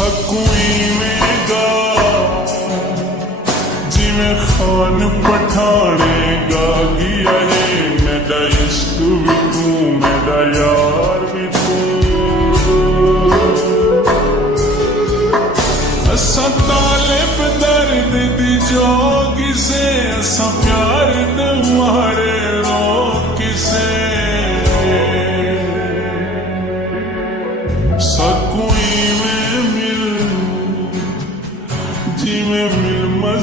हकूईवेगा जिमें खान पठाने गागिया है मेरा इश्क भी तू मेरा यार भी तू असा तालिब दर्द दी जोगी से असा प्यार